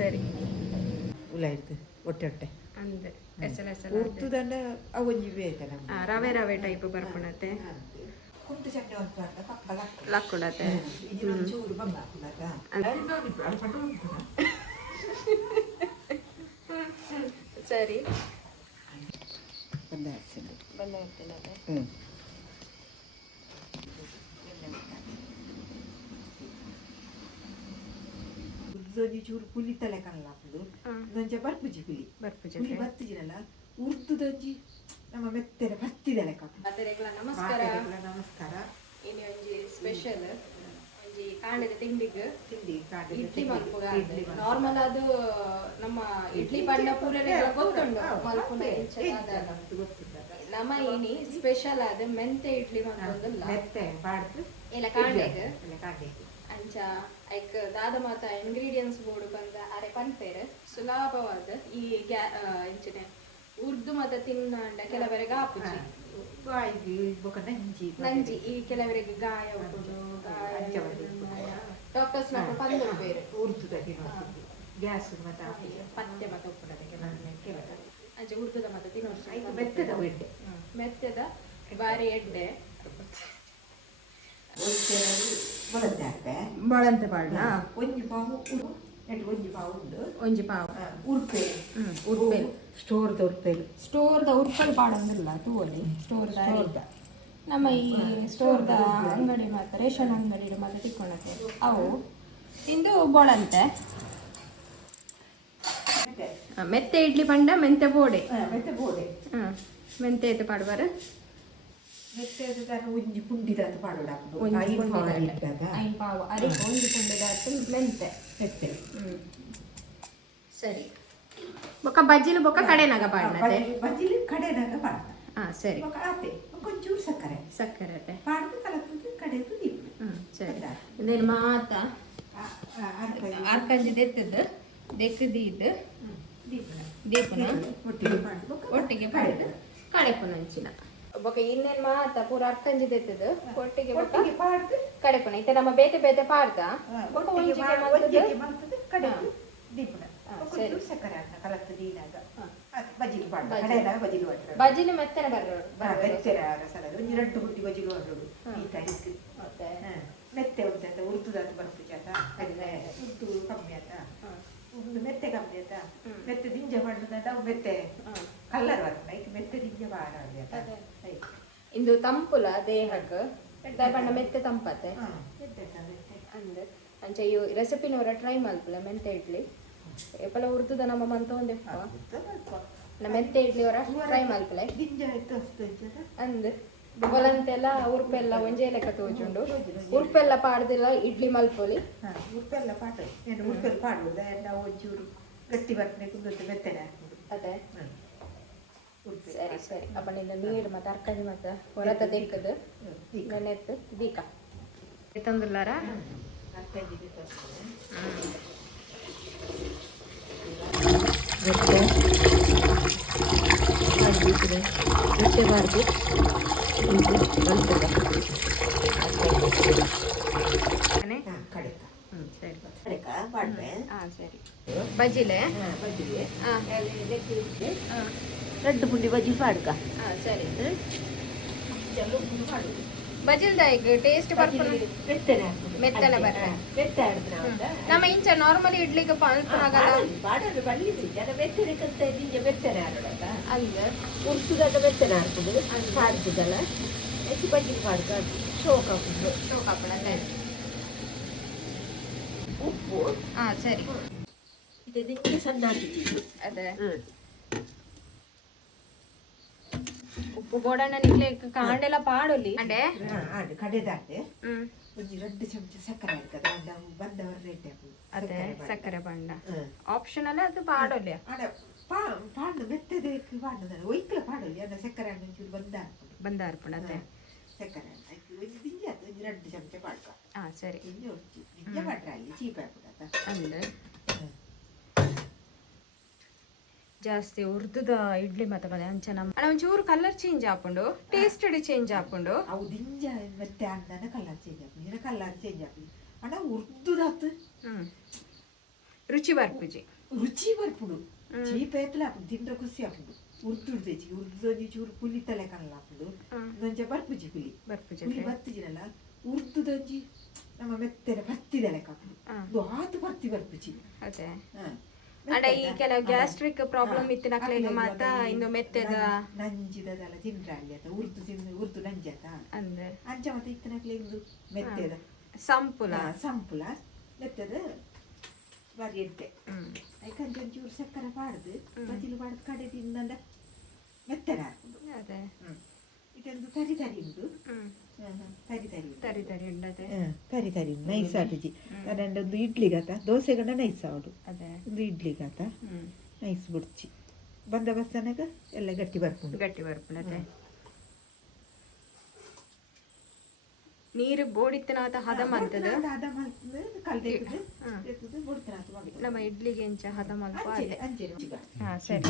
ಸರಿ ಉಲಾಯ್ತು ಹೊಟ್ಟೆ ಹೊಟ್ಟೆ ಅಂದೆ ಎಸಲ ಉರ್ತುದನ್ನ ಅವೊಂಜಿ ಬೇಯ್ತಲ್ಲ ರವೆ ರವೆ ಟೈಪ್ ಬರ್ಪುಣತೆ ಕುಂಟು ಚಟ್ನಿ ಹೊರಪಾಡ್ದ ಪಕ್ಕ ಲಕ್ಕುಡತೆ ಇದು ಚೂರು ಬಂಗ ಹಾಕುದಕ್ಕ ಸರಿ ಬಂದ ಹಾಕ್ಸಿದ್ದು ಬಂದ ಇರ್ತೇನೆ ಉರ್ದೊಂಜಿ ಚೂರು ಪುಲಿ ತಲೆ ಕಲ್ಲ ಹಾಕುದು ಇದೊಂಚ ಬರ್ಪುಜಿ ಪುಲಿ ಪುಲಿ ಬತ್ತಿಜಿರಲ್ಲ ಉರ್ದುದೊಂಜಿ ನಮ್ಮ ಮೆತ್ತನೆ ಬತ್ತಿದಲೆ ನಮಸ್ಕಾರ ನಮಸ್ಕಾರ ಇನ್ನು ಒಂಜಿ ಸ್ಪೆಷಲ್ ಒಂಜಿ ಕಾಂಡದ ತಿಂಡಿಗೆ ಇಡ್ಲಿ ಮಲ್ಪುಗ ನಾರ್ಮಲ್ ಅದು ನಮ್ಮ ಇಡ್ಲಿ ಪಂಡ ಪೂರರೆ ಗೊತ್ತುಂಡು ಮಲ್ಪುನ ನಮ್ಮ ಏನಿ ಸ್ಪೆಷಲ್ ಆದ ಮೆಂತೆ ಇಡ್ಲಿ ಮಲ್ಪುಂದಲ್ಲ ಮೆತ್ತೆ ಬಾಡ್ದು ಇಲ್ಲ ಕಾಂಡೆಗೆ ಅಂಚ ಐಕ್ ದಾದ ಮಾತ ಇಂಗ್ರೀಡಿಯೆಂಟ್ಸ್ ಬೋರ್ಡ್ ಬಂದ ಅರೆ ಪನ್ಪೇರ್ ಸುಲಭವಾದ ಈ ಇಂಚನೆ ಉರ್ದು ಮತ ತಿನ್ನಂಡ ಕೆಲವರೆಗೆ ಆಪುಜಿ ನಂಜಿ ಈ ಕೆಲವರಿಗೆ ಗಾಯ ಉಂಟು ಡಾಕ್ಟರ್ಸ್ ನಾವು ಪಂದರು ಬೇರೆ ಗ್ಯಾಸ್ ಪಥ್ಯ ಮತ ಉಪ್ಪುಡದೆ ಅಂಚೆ ಉರ್ದುದ ಮತ ತಿನ್ನೋರು ಮೆತ್ತದ ಎಡ್ಡೆ ಮೆತ್ತದ ಬಾರಿ ಎಡ್ಡೆ ಮೊಳಂತೆ ಪಾಡ್ನ ಒಂಜಿ ಪಾವು ಒಂಜಿ ಪಾವು ಉಂಡು ಒಂಜಿ ಪಾವು ಉರ್ಪೆ ಉರ್ಪೆ ಸ್ಟೋರ್ದ ಉರ್ಪೆಲು ಸ್ಟೋರ್ದ ಉರ್ಪೆಲು ಪಾಡಂದಿಲ್ಲ ತೂವಲಿ ಸ್ಟೋರ್ದ ನಮ್ಮ ಈ ಸ್ಟೋರ್ದ ಅಂಗಡಿ ಮತ್ತು ರೇಷನ್ ಅಂಗಡಿ ಮತ್ತು ತಿಕ್ಕೊಳಕ್ಕೆ ಅವು ಇಂದು ಬೋಳಂತೆ ಮೆತ್ತೆ ಇಡ್ಲಿ ಪಂಡ ಮೆಂತೆ ಬೋಡೆ ಮೆತ್ತೆ ಬೋಡೆ ಮೆಂತೆ ಐತೆ ಪಾಡುವಾರ ಮೆತ್ತೆ ಒಂಜಿ ಪುಂಡಿದಾತು ಪಾಡೋಡಾಕು ಒಂಜಿ ಪಾವು ಅರಿಪ ಒಂಜಿ ಪುಂಡಿದಾತು ಮೆಂತೆ ಮೆತ್ತೆ ಸರಿ ಬೊಕ್ಕ ಬಜ್ಜಿಲು ಬೊಕ್ಕ ಕಡೆನಾಗ ಪಾಡ್ನತೆ ಬಜ್ಜಿಲು ಕಡೆನಾಗ ಪಾಡ್ನ ಸರಿ ಬೊಕ್ಕ ಆತೆ ಒಂಚೂರು ಸಕ್ಕರೆ ಸಕ್ಕರೆ ಪಾಡ್ದು ಕಲತ್ತು ಕಡೆದು ದೀಪ ಸರಿ ಇದೇನು ಮಾತ ಆರ್ಕಂಜಿ ದೆತ್ತದ್ದು ದೆಕ್ಕದಿದ್ದು ದೀಪನ ಒಟ್ಟಿಗೆ ಪಾಡ್ದು ಕಡೆಪುನ ಅಂಚಿನ ಬೊಕ್ಕ ಇನ್ನೇನು ಮಾತ ಪೂರ ಅರ್ಕಂಜಿ ದೆತ್ತದ್ದು ಒಟ್ಟಿಗೆ ಪಾಡ್ದು ಕಡೆಪುನ ಇತ್ತೆ ನಮ್ಮ ಬೇತೆ ಬೇತೆ ಪಾಡ್ದ ಬೊಕ್ಕ ಒಂಜಿಗೆ ಮಾಡ್ತದೆ ಕಡೆದು ದೀಪನ ಸರಿ ಸಕ್ಕರೆ ಹಾಕ್ನ ಕಲತ್ತು ದೀನಾಗ ಬಜ್ಜಿಲು ಪಾಡ್ದ ಕಡೆನಾಗ ಬಜ್ಜಿಲು ಹೊಟ್ಟರು ಬಜ್ಜಿಲು ಮೆತ್ತನೆ ಬರೋಡು ಮೆತ್ತನೆ ಸಲದು ಒಂಜಿ ರಡ್ಡು ಬುಟ್ಟಿ ಬಜ್ಜಿಲು ಹೊರಡು ಈ ತಾರೀಕು ಮೆತ್ತೆ ಉಂಟಂತ ಉರ್ದುದಾತು ಬರ್ತು ಜಾತ ಉರ್ದು ಕಮ್ಮಿ ಆತ ಉರ್ದು ಮೆತ್ತೆ ಕಮ್ಮಿ ಆತ ಮೆತ್ತೆ ದಿಂಜ ಮಾಡುದಂತ ಅವು ಮೆತ್ತೆ ಕಲ್ಲರ್ ಬರ್ತದೆ ಐಕ್ ಮೆತ್ತೆ ದಿಂಜ ಬಾಡ ಇಂದು ತಂಪುಲ ದೇಹಕ್ಕೆ ಬಣ್ಣ ಮೆತ್ತೆ ತಂಪತ್ತೆ ಅಂದ್ರೆ ಅಂಚ ಈ ರೆಸಿಪಿನವರ ಟ್ರೈ ಮಲ್ಪಲ ಮೆಂತೆ ಇಡ್ಲಿ ಎಪ್ಪಲ ಉರ್ದುದ ನಮ್ಮ ಮಂತ ಒಂದೇ ನಮ್ಮ ಮೆಂತೆ ಇಡ್ಲಿ ಅವರ ಟ್ರೈ ಮಲ್ಪಲೆ ಅಂದ್ರೆ ಒಲಂತೆಲ್ಲ ಉರ್ಪೆಲ್ಲ ಒಂಜೇ ಲೆಕ್ಕ ತೋಜುಂಡು ಉರ್ಪೆಲ್ಲ ಪಾಡ್ದಿಲ್ಲ ಇಡ್ಲಿ ಮಲ್ಪೊಲಿ ಉರ್ಪೆಲ್ಲ ಪಾಡು ಉರ್ಪೆಲ್ಲ ಪಾಡುದ ನಾವು ಒಂಚೂರು ಗಟ್ಟಿ ಬರ್ತನೆ ಕುಂದದ್ದು ಮೆತ್ತನೆ ಅದೇ ಸರಿ ಸರಿ ಅಪ್ಪ ನಿನ್ನ ನೀರು ಮತ್ತು ಅರ್ಕಂಜಿ ಮತ್ತು ಹೊರತ ತೆಕ್ಕದು ನೆನೆತ್ತು ದೀಕ ತಂದಿಲ್ಲಾರ ಸರಿ ಬಜ್ಜಿಲೆ ರಡ್ಡು ಪುಂಡಿ ಬಜ್ಜಿ ಪಾಡ್ಕ ಸರಿ ಬಜಿಲ್ದ ಈಗ ಟೇಸ್ಟ್ ಬರ್ಕೊಂಡು ಮೆತ್ತನೆ ಬರ್ರೆ ನಮ್ಮ ಇಂಚ ನಾರ್ಮಲಿ ಇಡ್ಲಿಗೆ ಬಾಡೋದು ಬಳ್ಳಿ ಜನ ಬೆತ್ತನೆ ಕಲ್ತ ನಿಂಗೆ ಬೆತ್ತನೆ ಆಡೋದ ಅಲ್ಲ ಉರ್ಸುದಾಗ ಬೆತ್ತನೆ ಹಾಕುದು ಪಾಡ್ತದಲ್ಲ ಹೆಚ್ಚು ಬಜ್ಜಿ ಪಾಡ್ಕ ಶೋಕ್ ಹಾಕುದು ಉಪ್ಪು ಸರಿ ಇದು ನಿಂಗೆ ಸಣ್ಣ ಹಾಕಿದ್ದೀವಿ ಅದೇ ಉಪ್ಪು ಗೋಡಣ್ಣ ನಿಕ್ಲೆ ಕಾಂಡೆಲ್ಲ ಪಾಡೋಲಿ ಅಂಡೆ ಕಡೆದಾಟೆ ಒಂಜಿ 2 ಚಮಚ ಸಕ್ಕರೆ ಹಾಕದ ನಾವು ಬಂದವರ ರೇಟ್ ಅದೇ ಸಕ್ಕರೆ ಬಂಡ ಆಪ್ಷನಲ್ ಅದು ಪಾಡೋಲಿ ಪಾಡು ಮೆತ್ತದೆ ಪಾಡದ ಒಯ್ಕಲ ಪಾಡೋಲಿ ಅದ ಸಕ್ಕರೆ ಹಣ್ಣು ಚೂರು ಬಂದ ಅರ್ಪಣ ಅದೇ ಸಕ್ಕರೆ ಒಂಜಿ ದಿಂಜ ಒಂಜಿ 2 ಚಮಚ ಪಾಡ್ಕ ಸರಿ ದಿಂಜ ಪಾಡ್ರೆ ಅಲ್ಲಿ ಚೀಪ್ ಹಾಕುದ ಅಂದ್ರೆ ಜಾಸ್ತಿ ಉರ್ದುದ ಇಡ್ಲಿ ಮತ್ತೆ ಬಂದೆ ಅಂಚ ನಮ್ಮ ಅಣ್ಣ ಒಂಚೂರು ಕಲರ್ ಚೇಂಜ್ ಹಾಕೊಂಡು ಟೇಸ್ಟ್ ಚೇಂಜ್ ಹಾಕೊಂಡು ಅವು ದಿಂಜ ಮತ್ತೆ ಅಂದನ ಕಲರ್ ಚೇಂಜ್ ಹಾಕಿ ಕಲರ್ ಚೇಂಜ್ ಹಾಕಿ ಅಣ್ಣ ಉರ್ದುದಾತು ರುಚಿ ಬರ್ಪುಜಿ ರುಚಿ ಬರ್ಪುಡು ಚೀಪ ಎತ್ತಲ ತಿಂಡ್ರೆ ಖುಷಿ ಆಪುಡು ಉರ್ದುಡ್ ತೆಜಿ ಉರ್ದು ಚೂರು ಪುಲಿ ತಲೆ ಕಲ್ಲ ಆಪುಡು ನಂಚ ಬರ್ಪುಜಿ ಪುಲಿ ಬತ್ತಿಜಿನಲ್ಲ ಉರ್ದುದೊಂಜಿ ನಮ್ಮ ಮೆತ್ತನೆ ಬತ್ತಿದಲೆ ಕಾಪುಡು ಆತು ಬರ್ಪುಜಿ ಅದೇ ಅಡ ಈ ಕೆಲವು ಗ್ಯಾಸ್ಟ್ರಿಕ್ ಪ್ರಾಬ್ಲಮ್ ಇತ್ತಿನ ಕ್ಲೇಗ ಮಾತ ಇನ್ನು ಮೆತ್ತದ ನಂಜಿದಲ್ಲ ತಿಂಡ್ರೆ ಅಲ್ಲಿ ಆತ ಉರ್ದು ನಂಜಾತ ಅಂದ್ರೆ ಅಂಚ ಮತ್ತೆ ಇತ್ತಿನ ಕ್ಲೇಗ ಮೆತ್ತದ ಸಂಪುಲ ಮೆತ್ತದ ಬಾರಿ ಎಡ್ಡೆ ಯಾಕಂದ್ರೆ ಒಂಚೂರು ಸಕ್ಕರೆ ಪಾಡ್ದು ಬಜಿಲು ಪಾಡ್ದು ಕಡೆ ತಿಂದ ಮೆತ್ತನೆ ಹಾಕುದು ಇದೊಂದು ತರಿ ಉಂಟು ತರಿ ನೈಸ್ ಆಟುಜಿ ಅದೊಂದು ಇಡ್ಲಿಗಾತ ದೋಸೆಗಂಡ ನೈಸ್ ಆವಡು ಒಂದು ಇಡ್ಲಿಗಾತ ನೈಸ್ ಬುಡ್ಚಿ ಬಂದ ಬಸ್ಸನಾಗ ಎಲ್ಲ ಗಟ್ಟಿ ಬರ್ಪುಂಡು ನೀರು ಬೋಡಿತ್ತನಾತ ಹದ ಮಲ್ತದ ನಮ್ಮ ಇಡ್ಲಿಗೆ ಎಂಚ ಹದ ಮಲ್ಪ ಸರಿ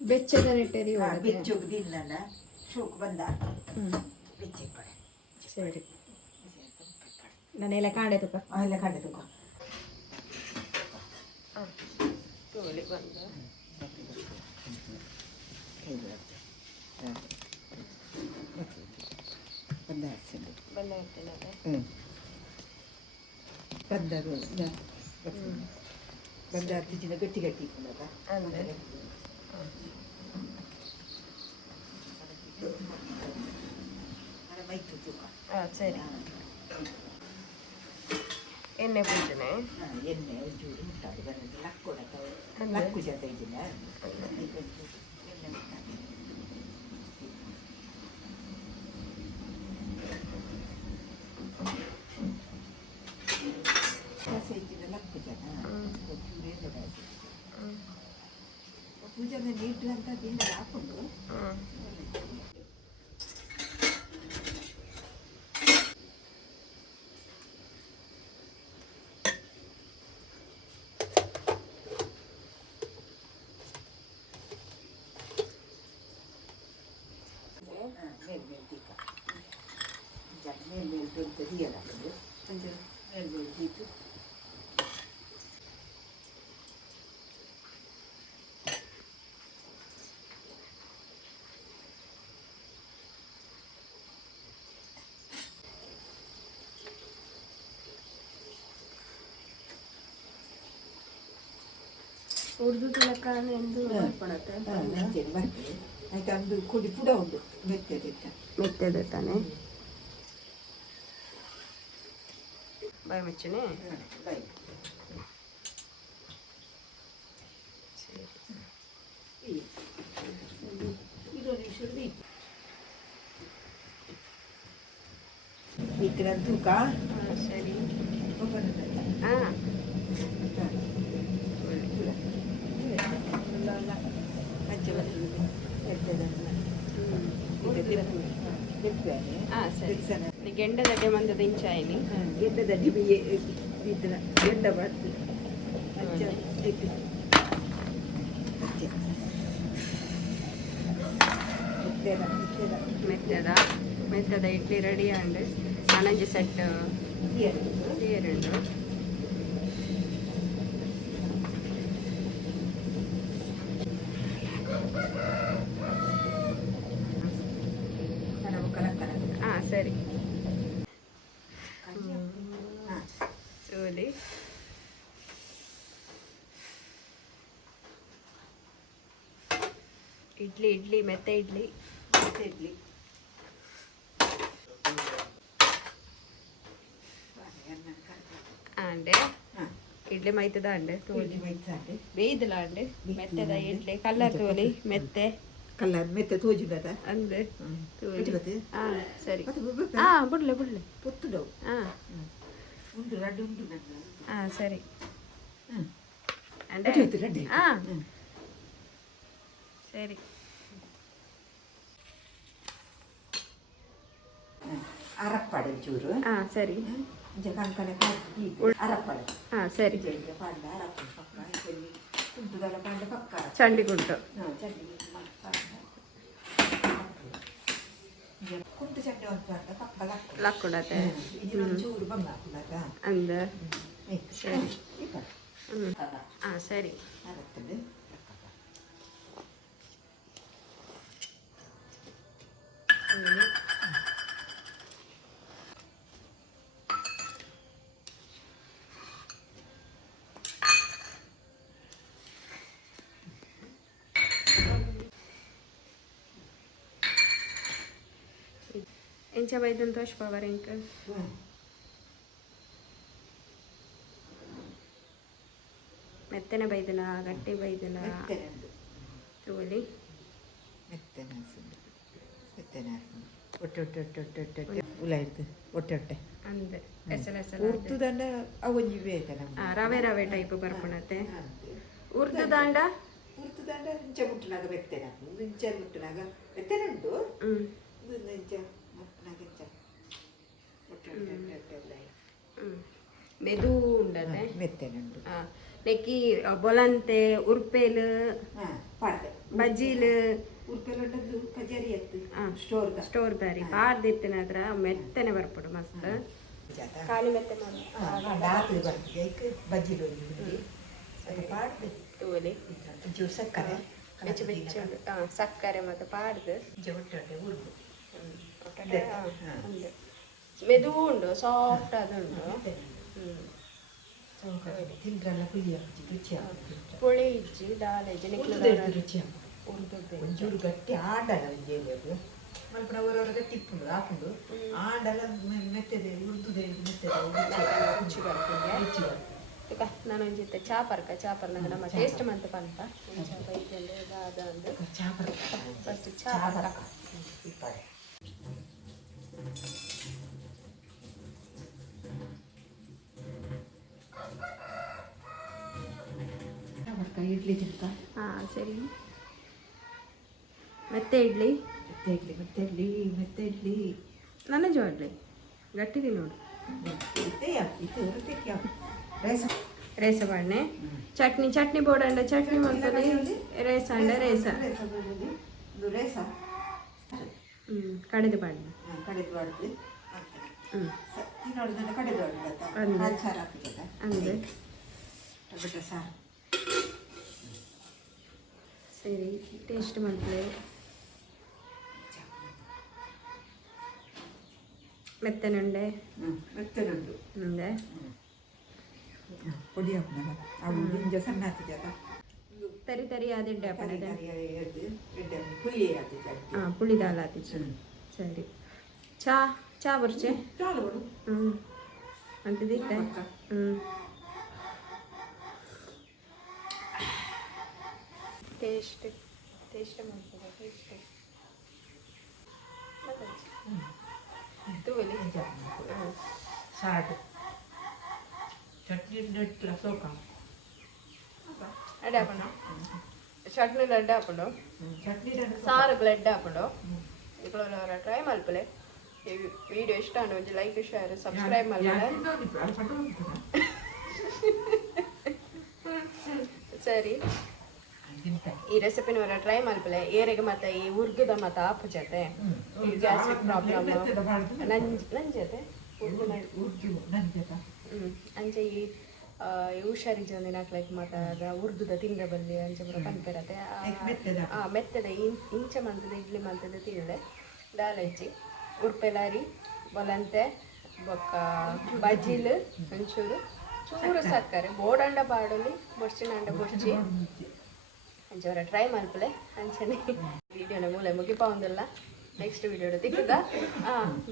ಬೆಚ್ಚದ ನೆಟ್ಟರಿ ಬೆಚ್ಚೋಗ ದಿನ ಶೋಕ್ ಬಂದ ಸರಿ ನಾನೆಲ್ಲ ಕಾಂಡೆ ತುಕ ಎಲ್ಲ ಕಾಂಡೆ ತುಕ ತೋಲಿ ಬಂದ ಗಟ್ಟಿ ಗಟ್ಟಿ ಸರಿ ಎಣ್ಣೆ ಪೂಜನೆ ಎಣ್ಣೆ ಒಂಚೂರು ಮುಟ್ಟಾಡು ಬರೋದು ಲಕ್ಕು ಜೊತೆ ಇದ್ದಿಲ್ಲ ಪೂಜೆ ನೀಟು ಅಂತ ತಿಂದ ಹಾಕೊಂಡು ಮೇಲ್ ದೀಯಲ್ಲ ಮೇಲ್ ದೀತು ಉರ್ದು ತಿಲಕಾನ ಎಂದು ಮಾಡ್ಕೊಳತ್ತೆ ಬರ್ತದೆ ಆಯ್ತು ಒಂದು ಕೊಡಿ ಪುಡ ಉಂಟು ಮೆತ್ತದೆ ತಾನೆ ಬಾಯಿ ಮುಚ್ಚನೆ ಬಾಯಿ ಇತ್ತಿನ ತೂಕ ಸರಿ ಗೆಂಡದಡ್ಡೆ ಮಂದದ ಇಂಚಾಯಿನಿ ಗೆಡ್ಡದಡ್ಡಿ ಬಿಯ್ಯ ಗೆಡ್ಡ ಬಾತಿ ಮೆತ್ತದ ಇಡ್ಲಿ ರೆಡಿ ಆಂಡ್ ಅನಂಜಿ ಸೆಟ್ ಏರುಂಡು ಸರಿ ಸೋಲಿ ಇಡ್ಲಿ ಮೆತ್ತೆ ಇಡ್ಲಿ ಅಂಡೆ ಇಡ್ಲಿ ಮೈತದ ಅಂಡೆ ತೋಲಿ ಬೇಯ್ದಲ ಅಂಡೆ ಮೆತ್ತದ ಇಡ್ಲಿ ಕಲ್ಲರ್ ತೋಲಿ ಮೆತ್ತೆ ಕಲ್ಲರ್ ಮೆತ್ತೆ ತೋಜಿಲ್ಲದ ಅಂದ್ರೆ ಸರಿ ಬಿಡ್ಲೆ ಪೊತ್ತುಡು ಉಂಟು ರಡ್ಡು ಉಂಟು ಸರಿ ಸರಿ ಅರಪ್ಪಾಡೆ ಚೂರು ಸರಿ ಕಂಕನೆ ಅರಪ್ಪಾಡೆ ಸರಿ ಪಾಂಡ ಅರಪ್ಪ ಪಕ್ಕ ಉಂಟುದಲ್ಲ ಪಾಂಡ ಪಕ್ಕ ಚಂಡಿಗುಂಟು ಕುಂಟು ಚಟ್ನಿ ಅಂತ ಪಕ್ಕ ಲಕ್ಕುಡತೆ ಇದು ಚೂರು ಬಂಗ ಹಾಕುಲತ ಅಂದ ಸರಿ ಹಾಂ ಸರಿ ಆಗುತ್ತದೆ ಎಂಚ ಬೈದನ್ ತೋರಿಸ್ಪವರ್ ಇಂಕ ಮೆತ್ತನೆ ಬೈದನ ಗಟ್ಟಿ ಬೈದನ ತೋಲಿ ಮೆತ್ತನೆ ಮೆತ್ತನೆ ಒಟ್ಟೆ ಒಟ್ಟೆ ಒಟ್ಟೆ ಒಟ್ಟೆ ಒಟ್ಟೆ ಒಟ್ಟೆ ಉಲಾಯ್ತು ಒಟ್ಟೆ ಒಟ್ಟೆ ಅಂದೆ ಎಸಲ ಎಸಲ ಉರ್ದುದಂಡ ಅವೊಂಜಿ ಬೇತನ ರವೆ ರವೆ ಟೈಪ್ ಬರ್ಪಣತೆ ಉರ್ದು ದಾಂಡ ಉರ್ದುದಂಡ ಇಂಚ ಮುಟ್ಟನಾಗ ಮೆತ್ತನೆ ಇಂಚ ಮುಟ್ಟನಾಗ ಮೆತ್ತನೆ ಉಂಟು ಇಂಚ ಮುಟ್ಟನಾಗ ಇಂಚ ಒಟ್ಟೆ ಒಟ್ಟೆ ಒಟ್ಟೆ ಒಟ್ಟೆ ಉಲಾಯ್ ಮೆದು ಉಂಡದೆ ಮೆತ್ತನೆ ಉಂಟು ನೆಕ್ಕಿ ಬೊಲಂತೆ ಉರ್ಪೇಲು ಪಾಡ್ದೆ ಬಜ್ಜೀಲು ಉರ್ಪೇಲು ಉಂಟದ್ದು ಕಜಾರಿ ಎತ್ತು ಸ್ಟೋರ್ ದಾರಿ ಪಾಡ್ದಿತ್ತಿನ ಹತ್ರ ಮೆತ್ತನೆ ಬರ್ಪಡು ಮಸ್ತ್ ಖಾಲಿ ಮೆತ್ತನೆ ರಾತ್ರಿ ಬರ್ತದೆ ಈಗ ಬಜ್ಜಿಲು ಅದು ಪಾಡ್ದೆ ತೋಲಿ ಜ್ಯೂಸ್ ಸಕ್ಕರೆ ಬೆಚ್ಚ ಬೆಚ್ಚ ಸಕ್ಕರೆ ಮತ್ತು ಪಾಡ್ದು ಒಟ್ಟೆ ಉರ್ದು ಮೆದು ಉಂಡು ಸಾಫ್ಟ್ ಅದುಂಡು ತಿಂದ್ರಲ್ಲ ಪುಳಿ ಹಾಕಿ ರುಚಿ ಪುಳಿ ಇಜ್ಜಿ ದಾಲ್ ಇಜ್ಜಿ ರುಚಿ ಒಂಚೂರು ಗಟ್ಟಿ ಆಂಡಲ ಅದು ಮಲ್ಪನ ಅವರವರೆಗೆ ತಿಪ್ಪುಂಡು ಹಾಕೊಂಡು ಆಂಡಲ ಮೆತ್ತದೆ ಉರ್ದುದೆ ಮೆತ್ತದೆ ರುಚಿ ಬರ್ತದೆ ರುಚಿ ಬರ್ತದೆ ನಾನು ಒಂಜಿತ್ತೆ ಚಾಪರ್ ನಂಗೆ ನಮ್ಮ ಟೇಸ್ಟ್ ಮಂತ್ ಪಂತ ಬೈತಂದ್ರೆ ಅದ ಅಂದು ಫಸ್ಟ್ ಚಾಪರ್ ಇಡ್ಲಿ ತಿಂತ ಹಾಂ ಸರಿ ಮತ್ತೆ ಇಡ್ಲಿ ಮೆತ್ತೆ ಇಡ್ಲಿ ನನ್ನ ಜೋಡ್ಲಿ ಗಟ್ಟಿದಿ ನೋಡು ರೇಸ ಬಾಣೆ ಚಟ್ನಿ ಬೋಡಂಡ ಚಟ್ನಿ ಮಾಡ್ತಾರೆ ರೇಸ ಅಂಡ ರೇಸ ಕಡೆದು ಬಾಣೆ ಅಂದೆ ಸರಿ ಟೇಸ್ಟ್ ಮಾಡ್ತೇವೆ ಮೆತ್ತನುಂಡೆ ಮೆತ್ತನುಂಡು ಮುಂದೆ ಪೊಡಿ ಹಾಕ್ನಲ್ಲ ಅವು ಗಿಂಜ ಸಣ್ಣ ಹಾಕಿದಲ್ಲ ತರಿ ತರಿ ಆದಿಡ್ಡೆ ಹಾಪಣದೆ ಪುಳಿ ಪುಳಿ ದಾಲ್ ಹಾತಿಚ್ಚು ಸರಿ ಚಾ ಬರ್ಚೆ ಅಂತಿದ್ದೆ ಟೇಸ್ಟ್ ಮಾಡ್ತದೆ ತೂಲಿ ಸಾಟು ಚಟ್ನಿ ನೆಟ್ಟಿಲ್ಲ ಸೋಕ ಅಡ್ಡೆ ಹಾಕೊಂಡು ಚಟ್ನಿ ಅಡ್ಡೆ ಹಾಕೊಂಡು ಚಟ್ನಿ ಸಾರು ಬ್ಲೆಡ್ ಹಾಕೊಂಡು ಇಬ್ಬರು ಟ್ರೈ ಮಲ್ಪಲೆ ಈ ವಿಡಿಯೋ ಇಷ್ಟ ಅನ್ನೋ ಲೈಕ್ ಶೇರ್ ಸಬ್ಸ್ಕ್ರೈಬ್ ಮಲ್ಪಲೆ ಸರಿ ಈ ರೆಸಿಪಿನ ಟ್ರೈ ಮಲ್ಪಲೆ ಏರೆಗೆ ಮತ್ತೆ ಈ ಉರ್ದುದ ಮತ್ತೆ ಆಪು ಜೊತೆ ಈ ಗ್ಯಾಸ್ಟ್ರಿಕ್ ಪ್ರಾಬ್ಲಮ್ ನಂಜತೆ ಅಂಚೆ ಈ ಹುಷಾರಿಗೆ ಒಂದು ನಾಲ್ಕು ಮತ್ತೆ ಉರ್ದುದ ತಿಂದ ಬಲ್ಲಿ ಅಂಚೆ ಬರೋ ಕನ್ಪೆರತೆ ಮೆತ್ತದ ಇಂಚೆ ಮಂತದ ಇಡ್ಲಿ ಮಂತದ ತಿಂದೆ ದಾಲ್ ಹೆಚ್ಚಿ ಉರ್ಪೆಲಾರಿ ಬೊಲಂತೆ ಬೊಕ್ಕ ಬಜ್ಜಿಲು ಒಂಚೂರು ಚೂರು ಸಕ್ಕರೆ ಬೋಡಂಡ ಬಾಡಲಿ ಬೊರ್ಚಿನ ಅಂಡ ಬೊರ್ಚಿ ಅಂಚವರ ಟ್ರೈ ಮಲ್ಪಲೆ ಅಂಚನೆ ವಿಡಿಯೋನ ಮೂಲೆ ಮುಗಿಪ ಒಂದಲ್ಲ ನೆಕ್ಸ್ಟ್ ವಿಡಿಯೋ ತಿಕ್ಕದ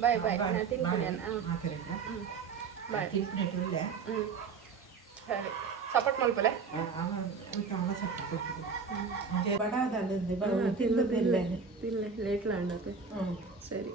ಬಾಯ್ ನಾನು ತಿಂತೀನಿ ಬಾಯ್ ಸರಿ ಸಪೋರ್ಟ್ ಮಲ್ಪಲೆ ತಿಲ್ಲ ಲೇಟ್ಲ ಅಂಡತೆ ಸರಿ